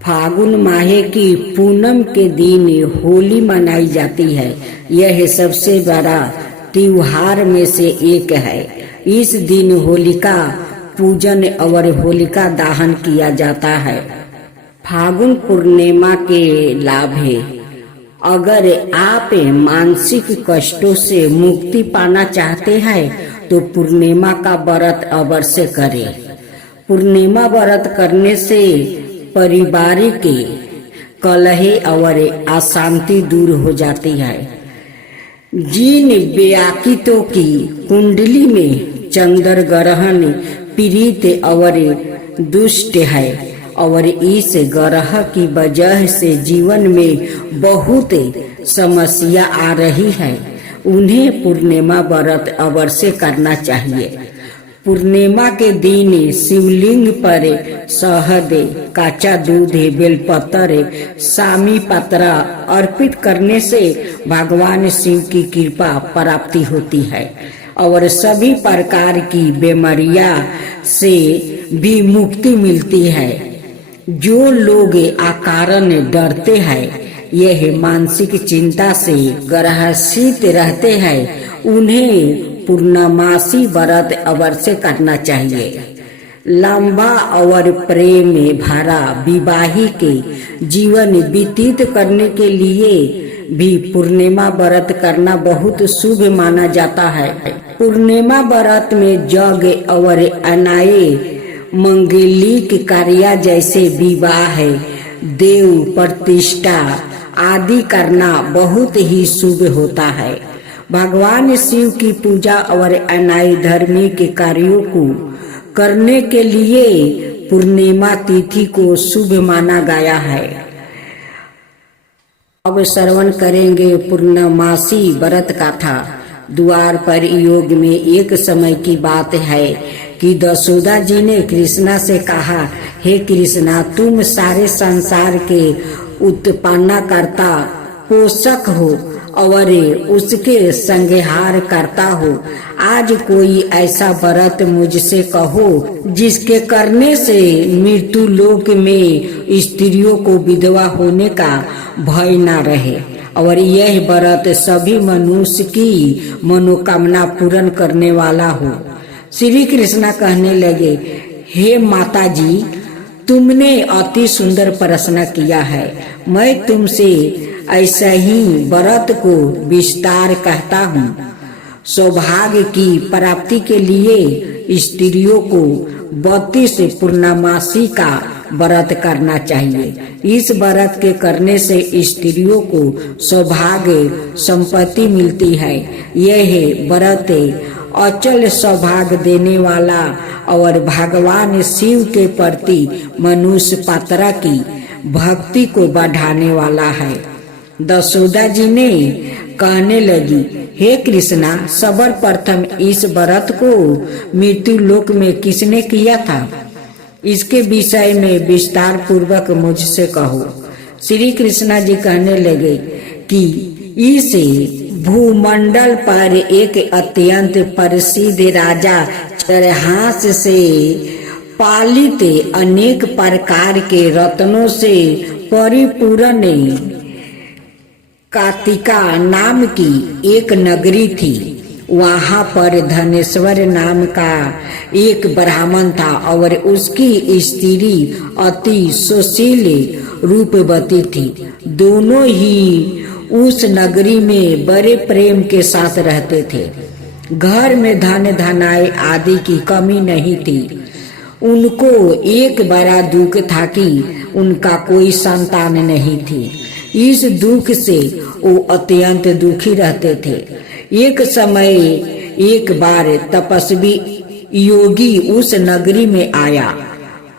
फागुन माह की पूनम के दिन होली मनाई जाती है। यह सबसे बड़ा त्योहार में से एक है। इस दिन होलिका पूजन और होलिका दहन किया जाता है। फागुन पूर्णिमा के लाभ है। अगर आप मानसिक कष्टों से मुक्ति पाना चाहते हैं तो पूर्णिमा का व्रत अवश्य करें। पूर्णिमा व्रत करने से पारिवारिक कलह और अशांति दूर हो जाती है। जिन व्यक्तियों की कुंडली में चंद्र ग्रहण पीड़ित और दुष्ट है और इस ग्रह की वजह से जीवन में बहुत समस्या आ रही है, उन्हें पूर्णिमा व्रत अवश्य करना चाहिए। पूर्णिमा के दिन शिवलिंग पर शहद, कच्चा दूध, बेलपत्र, सामी पत्रा अर्पित करने से भगवान शिव की कृपा प्राप्ति होती है और सभी प्रकार की बीमारियां से भी मुक्ति मिलती है। जो लोग अकारण डरते हैं, यह मानसिक चिंता से ग्रसित रहते हैं, उन्हें पूर्णमासी व्रत अवश्य करना चाहिए। लंबा और प्रेम में भरा विवाहिक जीवन व्यतीत करने के लिए भी पूर्णिमा व्रत करना बहुत शुभ माना जाता है। पूर्णिमा व्रत में यज्ञ और अन्य मंगलिक कार्य जैसे विवाह, देव प्रतिष्ठा आदि करना बहुत ही शुभ होता है। भगवान शिव की पूजा और अन्य धार्मिक कार्यों को करने के लिए पूर्णिमा तिथि को शुभ माना गया है। अब श्रवण करेंगे पूर्णमासी व्रत कथा। द्वार पर योग में एक समय की बात है कि यशोदा जी ने कृष्णा से कहा, हे कृष्णा, तुम सारे संसार के उत्पन्नकर्ता पोषक हो और उसके संहार करता हो। आज कोई ऐसा व्रत मुझसे कहो जिसके करने से मृत्यु लोक में स्त्रियों को विधवा होने का भय न रहे और यह व्रत सभी मनुष्य की मनोकामना पूर्ण करने वाला हो। श्री कृष्णा कहने लगे, हे माता जी, तुमने अति सुंदर प्रश्न किया है। मैं तुमसे ऐसा ही व्रत को विस्तार कहता हूँ। सौभाग्य की प्राप्ति के लिए स्त्रियों को 32 पूर्णमासी का व्रत करना चाहिए। इस व्रत के करने से स्त्रियों को सौभाग्य संपत्ति मिलती है। यह व्रत अचल सौभाग्य देने वाला और भगवान शिव के प्रति मनुष्य पात्रा की भक्ति को बढ़ाने वाला है। यशोदा जी ने कहने लगी, हे कृष्णा, सर्वप्रथम इस व्रत को मृत्यु लोक में किसने किया था? इसके विषय में विस्तार पूर्वक मुझसे कहो। श्री कृष्णा जी कहने लगे कि इस भूमंडल पर एक अत्यंत प्रसिद्ध राजा चरहास से पालित अनेक प्रकार के रत्नों से परिपूर्ण कार्तिका नाम की एक नगरी थी। वहाँ पर धनेश्वर नाम का एक ब्राह्मण था और उसकी स्त्री अति सुशील रूपवती थी। दोनों ही उस नगरी में बड़े प्रेम के साथ रहते थे। घर में धन धनाई आदि की कमी नहीं थी। उनको एक बड़ा दुख था कि उनका कोई संतान नहीं थी। इस दुख से वो अत्यंत दुखी रहते थे। एक समय एक बार तपस्वी योगी उस नगरी में आया।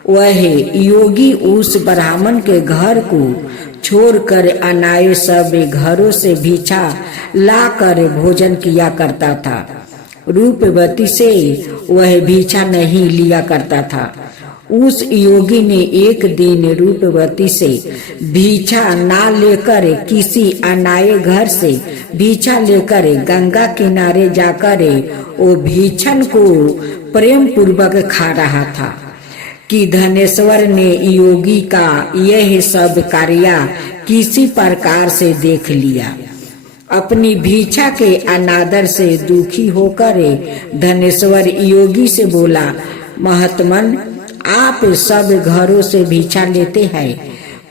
वह योगी उस ब्राह्मण के घर को छोड़कर अन्य सब घरों से भिक्षा लाकर भोजन किया करता था। रूपवती से वह भिक्षा नहीं लिया करता था। उस योगी ने एक दिन रूपवती से भिक्षा ना लेकर किसी अन्य घर से भिक्षा लेकर गंगा किनारे जाकर वो भिक्षण को प्रेम पूर्वक खा रहा था कि धनेश्वर ने योगी का यह सब कार्य किसी प्रकार से देख लिया। अपनी भिक्षा के अनादर से दुखी होकर धनेश्वर योगी से बोला, महात्मन, आप सब घरों से भिक्षा लेते हैं,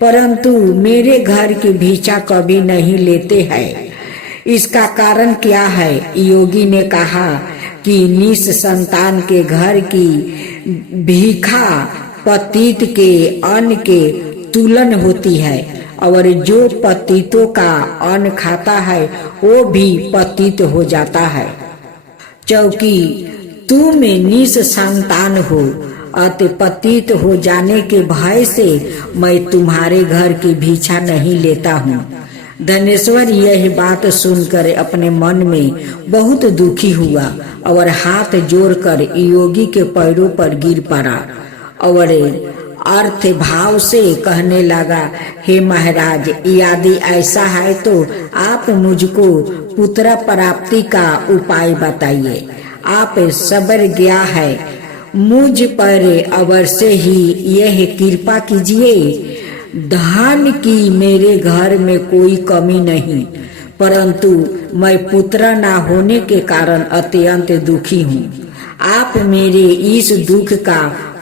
परंतु मेरे घर की भिक्षा कभी नहीं लेते हैं। इसका कारण क्या है? योगी ने कहा कि निसंतान के घर की भिक्षा पतित के अन्न के तुलन होती है, और जो पतितों का अन्न खाता है वो भी पतित हो जाता है। क्योंकि तुम निसंतान हो, अतः पतित हो जाने के भय से मैं तुम्हारे घर की भिक्षा नहीं लेता हूँ। धनेश्वर यह बात सुनकर अपने मन में बहुत दुखी हुआ और हाथ जोड़कर योगी के पैरों पर गिर पड़ा और अर्थ भाव से कहने लगा, हे महाराज, यदि ऐसा है तो आप मुझको पुत्र प्राप्ति का उपाय बताइए। आप सबर गया है, मुझ पर अवश्य ही यह कृपा कीजिए। धन की मेरे घर में कोई कमी नहीं, परंतु मैं पुत्र न होने के कारण अत्यंत दुखी हूँ। आप मेरे इस दुख का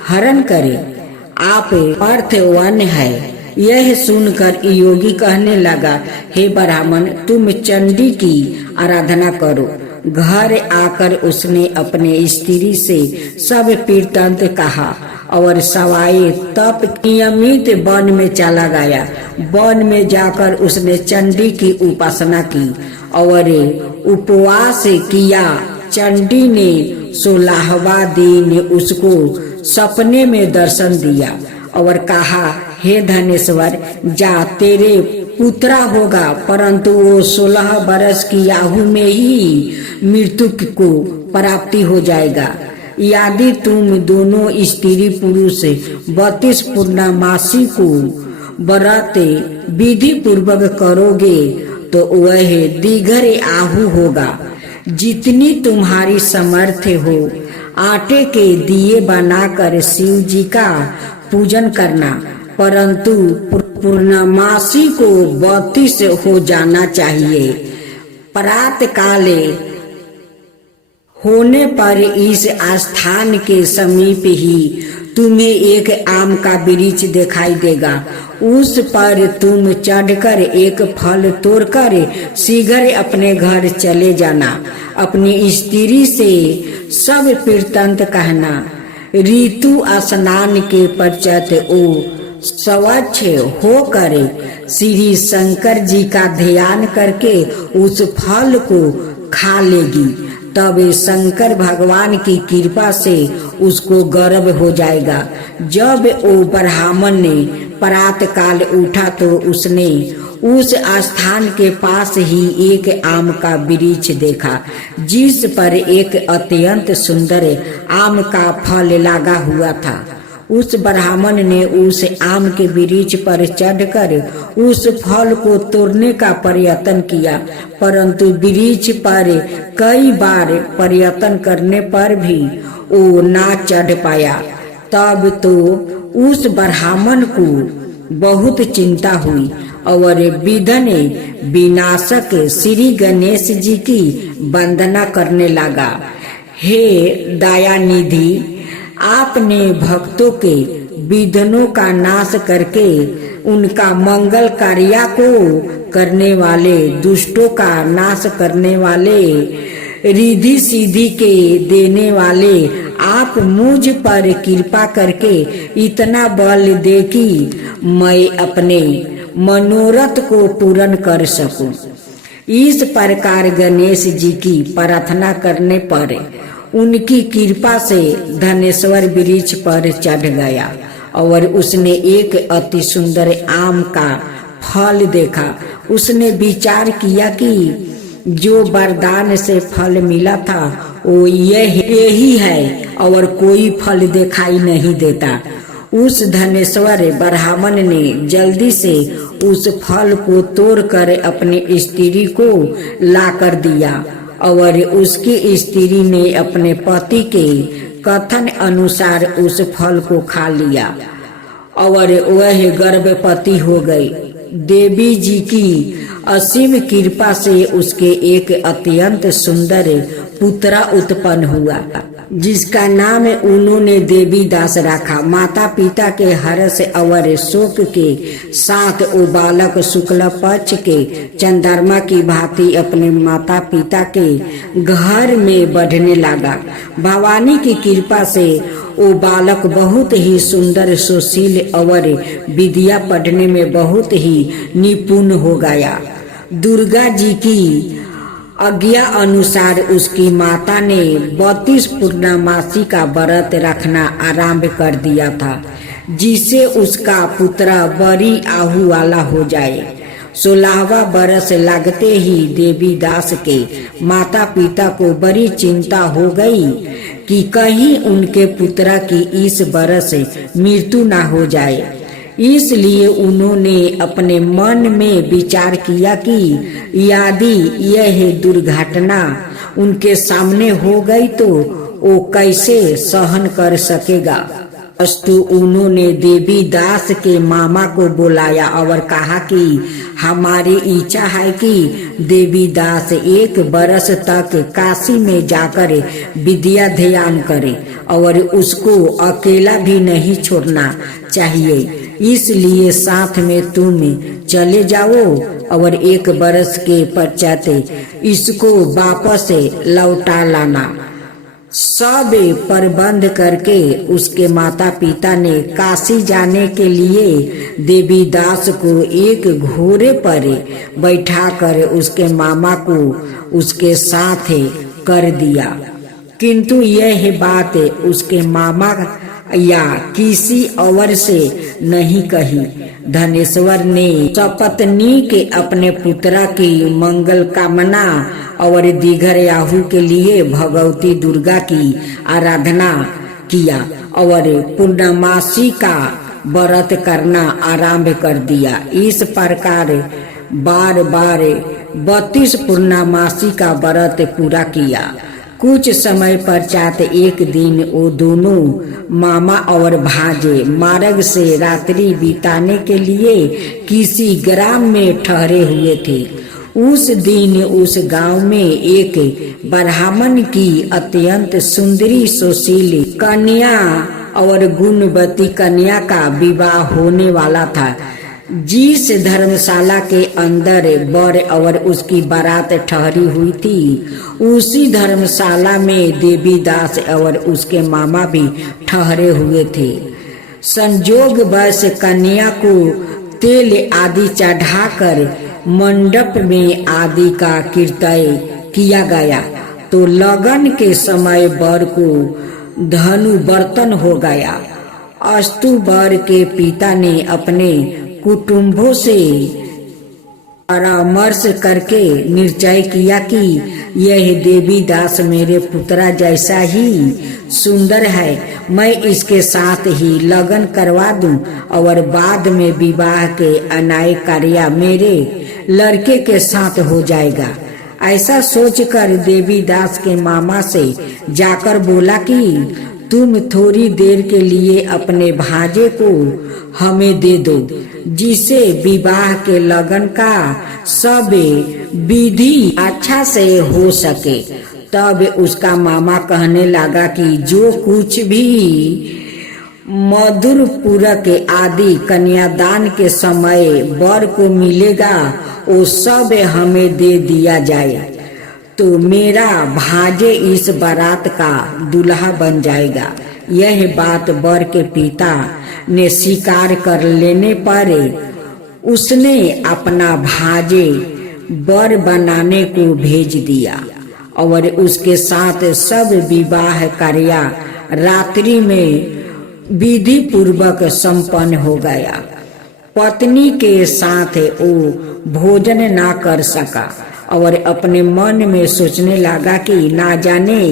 हरण करें। आप अर्थवान है। यह सुनकर योगी कहने लगा, हे ब्राह्मण, तुम चंडी की आराधना करो। घर आकर उसने अपने स्त्री से सब वृत्तांत कहा और सवाए तप नियमित वन में चला गया। वन में जाकर उसने चंडी की उपासना की और उपवास किया। चंडी ने 16वां दिन उसको सपने में दर्शन दिया और कहा, हे धनेश्वर, जा, तेरे पुत्र होगा, परंतु वो 16 बरस की आयु में ही मृत्यु को प्राप्ति हो जाएगा। यदि तुम दोनों स्त्री पुरुष 32 पूर्णमासी को व्रत विधि पूर्वक करोगे तो वह दीर्घ आयु होगा। जितनी तुम्हारी सामर्थ्य हो, आटे के दिए बनाकर शिव जी का पूजन करना, परंतु पूर्णमासी को 32 हो जाना चाहिए। प्रातः काल होने पर इस स्थान के समीप ही तुम्हें एक आम का वृक्ष दिखाई देगा। उस पर तुम चढ़कर एक फल तोड़कर शीघ्र अपने घर चले जाना। अपनी स्त्री से सब वृत्तांत कहना। ऋतु स्नान के पश्चात वो स्वच्छ होकर श्री शंकर जी का ध्यान करके उस फल को खा लेगी। तब शंकर भगवान की कृपा से उसको गर्व हो जाएगा। जब वो ब्राह्मण ने प्रातः काल उठा तो उसने उस स्थान के पास ही एक आम का वृक्ष देखा, जिस पर एक अत्यंत सुंदर आम का फल लगा हुआ था। उस ब्राह्मण ने उस आम के वृक्ष पर चढ़कर उस फल को तोड़ने का प्रयत्न किया, परंतु वृक्ष पर कई बार प्रयत्न करने पर भी वो ना चढ़ पाया। तब तो उस ब्राह्मण को बहुत चिंता हुई और विधन विनाशक श्री गणेश जी की वंदना करने लगा। हे दयानिधि, आपने भक्तों के विघ्नों का नाश करके उनका मंगल कार्य को करने वाले, दुष्टों का नाश करने वाले, रिद्धि सिद्धि के देने वाले, आप मुझ पर कृपा करके इतना बल दे कि मैं अपने मनोरथ को पूर्ण कर सकूं। इस प्रकार गणेश जी की प्रार्थना करने पर उनकी कृपा से धनेश्वर वृक्ष पर चढ़ गया और उसने एक अति सुंदर आम का फल देखा। उसने विचार किया कि जो वरदान से फल मिला था वो यही है और कोई फल दिखाई नहीं देता। उस धनेश्वर ब्राह्मण ने जल्दी से उस फल को तोड़कर अपनी स्त्री को लाकर दिया और उसकी स्त्री ने अपने पति के कथन अनुसार उस फल को खा लिया और वह गर्भवती हो गई। देवी जी की असीम कृपा से उसके एक अत्यंत सुंदर पुत्र उत्पन्न हुआ, जिसका नाम उन्होंने देवी दास रखा। माता पिता के हर्ष और शोक के साथ वो बालक शुक्ल पक्ष के चंद्रमा की भांति अपने माता पिता के घर में बढ़ने लगा। भवानी की कृपा से वो बालक बहुत ही सुंदर, सुशील और विद्या पढ़ने में बहुत ही निपुण हो गया। दुर्गा जी की आज्ञा अनुसार उसकी माता ने 32 पूर्णमासी का व्रत रखना आरंभ कर दिया था, जिससे उसका पुत्र बड़ी आहु वाला हो जाए। 16वां बरस लगते ही देवी दास के माता पिता को बड़ी चिंता हो गई कि कहीं उनके पुत्र की इस बरस मृत्यु न हो जाए। इसलिए उन्होंने अपने मन में विचार किया कि यदि यह दुर्घटना उनके सामने हो गई तो वो कैसे सहन कर सकेगा। अस्तु उन्होंने देवी दास के मामा को बुलाया और कहा कि हमारी इच्छा है कि देवी दास 1 बरस तक काशी में जाकर विद्या ध्यान करे और उसको अकेला भी नहीं छोड़ना चाहिए। इसलिए साथ में तुम चले जाओ और 1 बरस के पश्चात इसको वापस लौटा लाना। सब प्रबंध करके उसके माता पिता ने काशी जाने के लिए देवी दास को एक घोड़े पर बैठाकर उसके मामा को उसके साथ कर दिया। किंतु यह बात उसके मामा या किसी और से नहीं कही। धनेश्वर ने सपत्नी के अपने पुत्र की मंगल कामना और दीर्घायु के लिए भगवती दुर्गा की आराधना किया और पूर्णमासी का व्रत करना आरंभ कर दिया। इस प्रकार बार बार 32 पूर्णमासी का व्रत पूरा किया। कुछ समय पश्चात एक दिन वो दोनों मामा और भांजे मार्ग से रात्रि बिताने के लिए किसी ग्राम में ठहरे हुए थे। उस दिन उस गांव में एक ब्राह्मण की अत्यंत सुंदरी सुशील कन्या और गुणवती कन्या का विवाह होने वाला था। जिस धर्मशाला के अंदर वर और उसकी बारात ठहरी हुई थी, उसी धर्मशाला में देवी दास और उसके मामा भी ठहरे हुए थे। संजोग वश कन्या को तेल आदि चढ़ाकर मंडप में आदि का कीर्तन किया गया तो लगन के समय वर को धनु बर्तन हो गया। अस्तु वर के पिता ने अपने कुटुंबों से परामर्श करके निश्चय किया कि यह देवी दास मेरे पुत्र जैसा ही सुंदर है, मैं इसके साथ ही लगन करवा दूं और बाद में विवाह के अन्याय कार्य मेरे लड़के के साथ हो जाएगा। ऐसा सोचकर देवी दास के मामा से जाकर बोला कि तुम थोड़ी देर के लिए अपने भांजे को हमें दे दो, जिससे विवाह के लगन का सब विधि अच्छा से हो सके। तब उसका मामा कहने लगा कि जो कुछ भी मधुर पूरक आदि कन्यादान के समय वर को मिलेगा वो सब हमें दे दिया जाए तो मेरा भांजे इस बारात का दूल्हा बन जाएगा। यह बात वर के पिता ने स्वीकार कर लेने पर उसने अपना भांजे वर बनाने को भेज दिया और उसके साथ सब विवाह कार्य रात्रि में विधि पूर्वक संपन्न हो गया। पत्नी के साथ वो भोजन ना कर सका और अपने मन में सोचने लगा कि ना जाने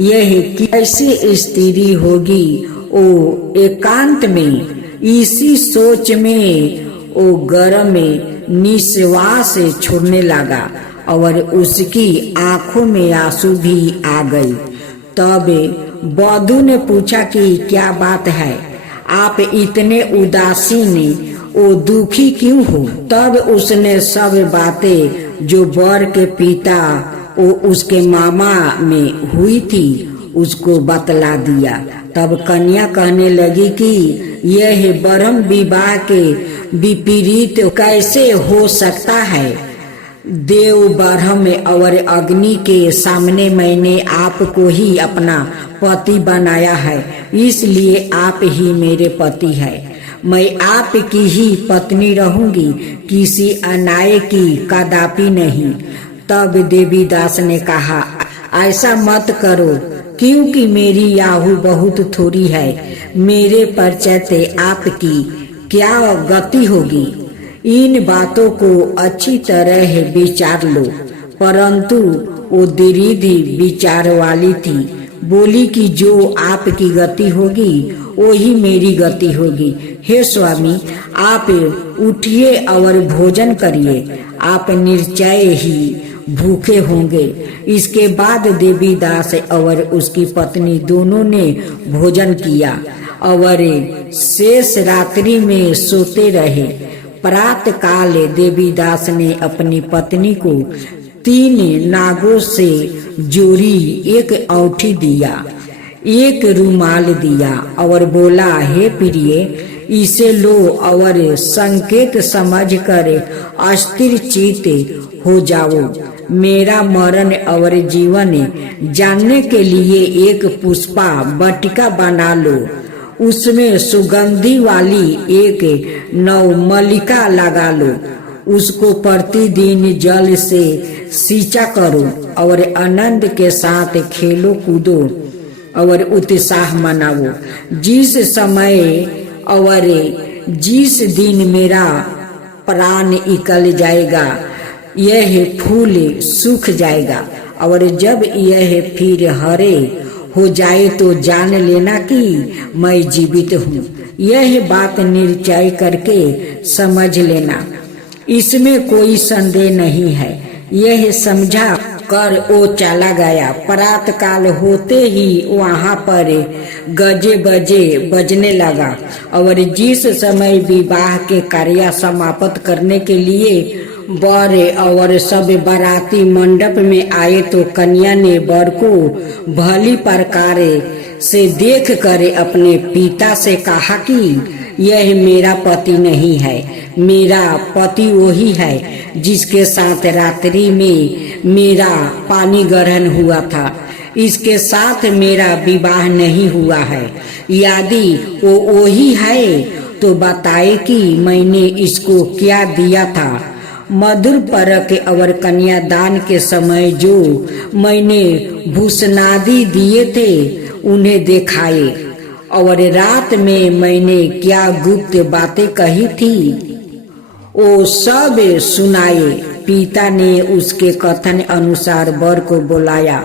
यह कैसी स्त्री होगी। वो एकांत में इसी सोच में वो गर्म में निश्वास छोड़ने लगा और उसकी आंखों में आंसू भी आ गई। तब बौद्धू ने पूछा कि क्या बात है, आप इतने उदासीन और दुखी क्यों हो। तब उसने सब बातें जो वर के पिता और उसके मामा में हुई थी उसको बतला दिया। तब कन्या कहने लगी कि यह ब्रह्म विवाह के विपरीत कैसे हो सकता है। देव ब्रह्म और अग्नि के सामने मैंने आपको ही अपना पति बनाया है, इसलिए आप ही मेरे पति है। मैं आपकी ही पत्नी रहूंगी, किसी अन्याय की कदापि नहीं। तब देवीदास ने कहा, ऐसा मत करो, क्योंकि मेरी आयु बहुत थोड़ी है। मेरे परिचय आपकी क्या गति होगी। इन बातों को अच्छी तरह विचार लो। परंतु वो दृढ़ विचार वाली थी, बोली कि जो आपकी गति होगी वही मेरी गति होगी। हे स्वामी, आप उठिए और भोजन करिए, आप निश्चय ही भूखे होंगे। इसके बाद देवीदास और उसकी पत्नी दोनों ने भोजन किया और शेष रात्रि में सोते रहे। प्रातः काल देवीदास ने अपनी पत्नी को 3 नागों से जोड़ी एक औंठी दिया, एक रुमाल दिया और बोला, हे प्रिय, इसे लो और संकेत समझकर अस्थिर चित्त हो जाओ। मेरा मरण और जीवन जानने के लिए एक पुष्पा बटिका बना लो, उसमें सुगंधी वाली एक नवमल्लिका लगा लो, उसको प्रतिदिन जल से सींचा करो और आनंद के साथ खेलो कूदो और उत्साह मनाओ। जिस समय और जिस दिन मेरा प्राण निकल जाएगा यह फूल सूख जाएगा, और जब यह फिर हरे हो जाए तो जान लेना कि मैं जीवित हूँ। यह बात निश्चय करके समझ लेना, इसमें कोई संदेह नहीं है। यह समझा कर वो चला गया। प्रातः काल होते ही वहाँ पर गजे बजे बजने लगा और जिस समय विवाह के कार्य समाप्त करने के लिए वर और सब बाराती मंडप में आए तो कन्या ने वर को भली प्रकार से देख कर अपने पिता से कहा कि यह मेरा पति नहीं है, मेरा पति वही है जिसके साथ रात्रि में मेरा पानी ग्रहण हुआ था, इसके साथ मेरा विवाह नहीं हुआ है। यदि वो वही है तो बताए कि मैंने इसको क्या दिया था। मधुर परक और कन्यादान के समय जो मैंने भूषणादि दिए थे उन्हें दिखाए, और रात में मैंने क्या गुप्त बातें कही थी वो सब सुनाए। पिता ने उसके कथन अनुसार वर को बुलाया।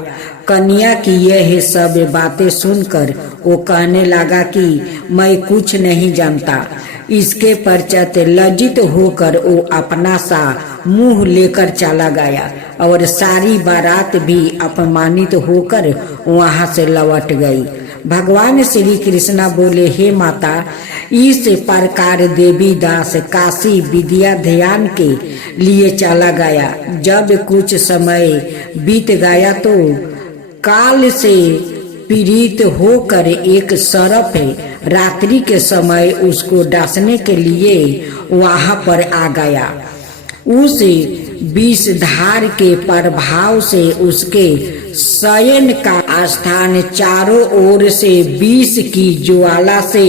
कन्या की यह सब बातें सुनकर वो कहने लगा कि मैं कुछ नहीं जानता। इसके पश्चात लज्जित होकर वो अपना सा मुंह लेकर चला गया और सारी बारात भी अपमानित होकर वहां से लौट गई। भगवान श्री कृष्णा बोले, हे माता, इस प्रकार देवीदास काशी विद्या ध्यान के लिए चला गया। जब कुछ समय बीत गया तो काल से पीड़ित होकर एक सर्प रात्रि के समय उसको डांसने के लिए वहां पर आ गया। उस विषधार के प्रभाव से उसके शयन का स्थान चारों ओर से विष की ज्वाला से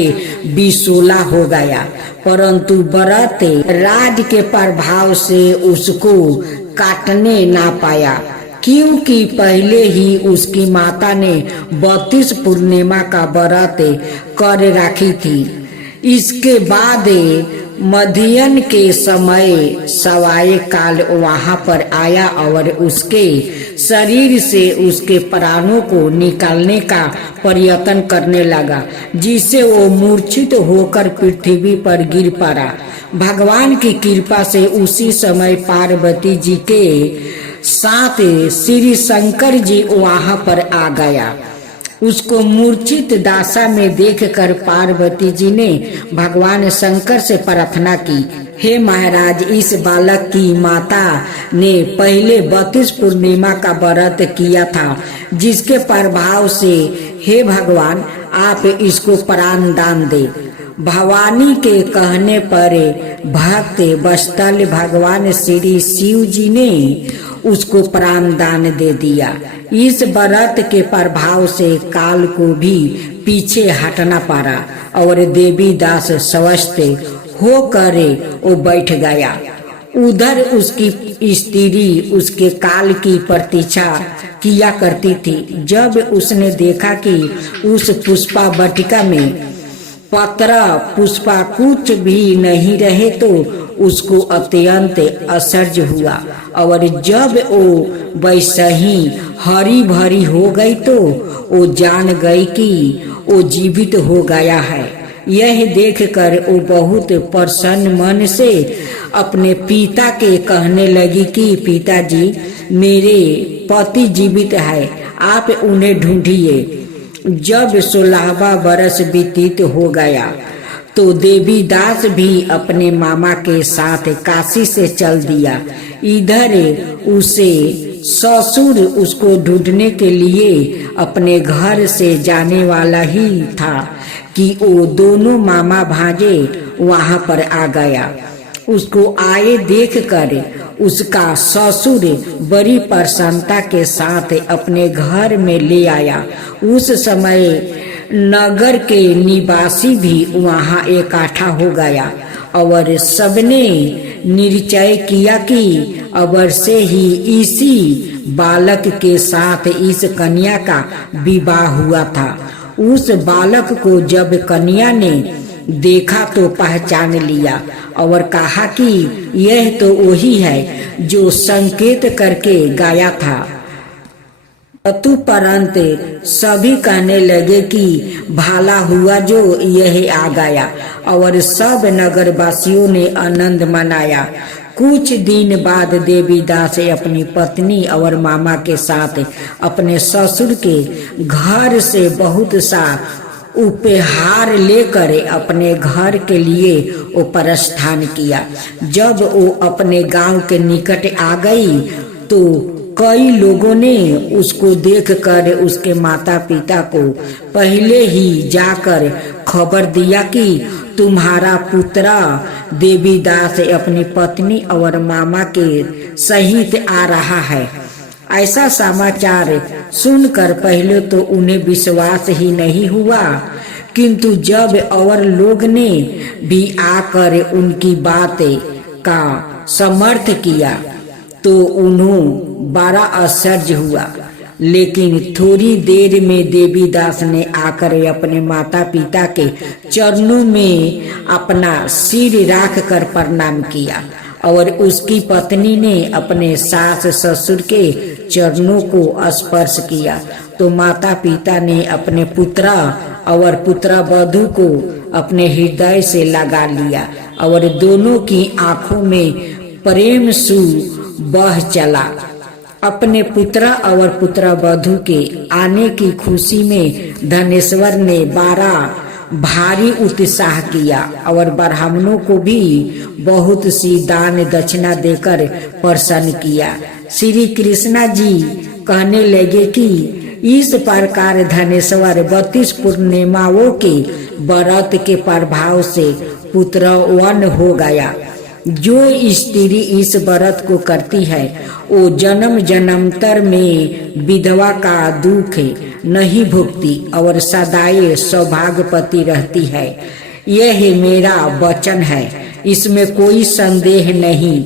विशोला हो गया, परंतु व्रत राज के प्रभाव से उसको काटने ना पाया, क्योंकि पहले ही उसकी माता ने 32 पूर्णिमा का व्रत कर रखी थी। इसके बाद मध्याह्न के समय सवाए काल वहां पर आया और उसके शरीर से उसके प्राणों को निकालने का प्रयत्न करने लगा, जिससे वो मूर्छित होकर पृथ्वी पर गिर पड़ा। भगवान की कृपा से उसी समय पार्वती जी के साथ श्री शंकर जी वहां पर आ गया। उसको मूर्छित दशा में देखकर पार्वती जी ने भगवान शंकर से प्रार्थना की, हे महाराज, इस बालक की माता ने पहले 32 पूर्णिमा का व्रत किया था, जिसके प्रभाव से हे भगवान आप इसको प्राण दान दे। भवानी के कहने पर भक्त वत्सल भगवान श्री शिव जी ने उसको प्राण दान दे दिया। इस व्रत के प्रभाव से काल को भी पीछे हटना पड़ा और देवी दास स्वस्थ होकर वो बैठ गया। उधर उसकी स्त्री उसके काल की प्रतीक्षा किया करती थी। जब उसने देखा कि उस पुष्पा वाटिका में पत्र पुष्पा कुछ भी नहीं रहे तो उसको अत्यंत आश्चर्य हुआ और जब वो वैसे ही हरी भरी हो गई तो वो जान गई कि वो जीवित हो गया है। यह देखकर वो बहुत प्रसन्न मन से अपने पिता के कहने लगी कि पिताजी, मेरे पति जीवित है, आप उन्हें ढूंढिए। जब 16वां वर्ष व्यतीत हो गया तो देवी दास भी अपने मामा के साथ काशी से चल दिया। इधर उसे ससुर उसको ढूंढने के लिए अपने घर से जाने वाला ही था कि वो दोनों मामा भांजे वहां पर आ गया। उसको आए देखकर उसका ससुर बड़ी प्रसन्नता के साथ अपने घर में ले आया। उस समय नगर के निवासी भी वहां इकट्ठा हो गया और सबने निश्चय किया कि अबर से ही इसी बालक के साथ इस कन्या का विवाह हुआ था। उस बालक को जब कन्या ने देखा तो पहचान लिया और कहा कि यह तो वही है जो संकेत करके गाया था। परंत सभी कहने लगे कि भाला हुआ जो यह आ गया और सब नगरवासियों ने आनंद मनाया। कुछ दिन बाद देवी दास अपनी पत्नी और मामा के साथ अपने ससुर के घर से बहुत सा उपहार लेकर अपने घर के लिए वो प्रस्थान किया। जब वो अपने गांव के निकट आ गई तो कई लोगों ने उसको देखकर उसके माता पिता को पहले ही जाकर खबर दिया कि तुम्हारा पुत्र देवी दास अपनी पत्नी और मामा के सहित आ रहा है। ऐसा समाचार सुनकर पहले तो उन्हें विश्वास ही नहीं हुआ, किंतु जब और लोग ने भी आकर उनकी बातें का समर्थ किया तो उन्हें बड़ा आश्चर्य हुआ। लेकिन थोड़ी देर में देवी दास ने आकर अपने माता पिता के चरणों में अपना सिर रख कर प्रणाम किया और उसकी पत्नी ने अपने सास ससुर के चरणों को स्पर्श किया तो माता पिता ने अपने पुत्र और पुत्रवधू को अपने हृदय से लगा लिया और दोनों की आंखों में प्रेम सु बह चला। अपने पुत्र और पुत्रवधू के आने की खुशी में धनेश्वर ने बड़ा भारी उत्साह किया और ब्राह्मणों को भी बहुत सी दान दक्षिणा देकर प्रसन्न किया। श्री कृष्णा जी कहने लगे कि इस प्रकार धनेश्वर 32 पूर्णिमाओं के व्रत के प्रभाव से पुत्रवान हो गया। जो स्त्री इस व्रत को करती है वो जन्म जन्मांतर में विधवा का दुख नहीं भुगती और सदाई सौभाग्यवती रहती है। यह मेरा वचन है, इसमें कोई संदेह नहीं।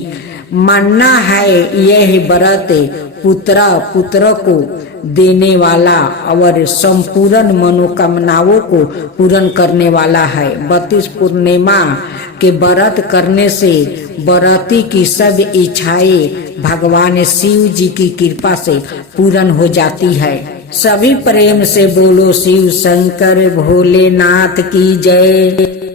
मानना है यह व्रत पुत्र को देने वाला और संपूर्ण मनोकामनाओं को पूर्ण करने वाला है। 32 पूर्णिमा के व्रत करने से व्रती की सब इच्छाएं भगवान शिव जी की कृपा से पूर्ण हो जाती है। सभी प्रेम से बोलो शिव शंकर भोलेनाथ की जय।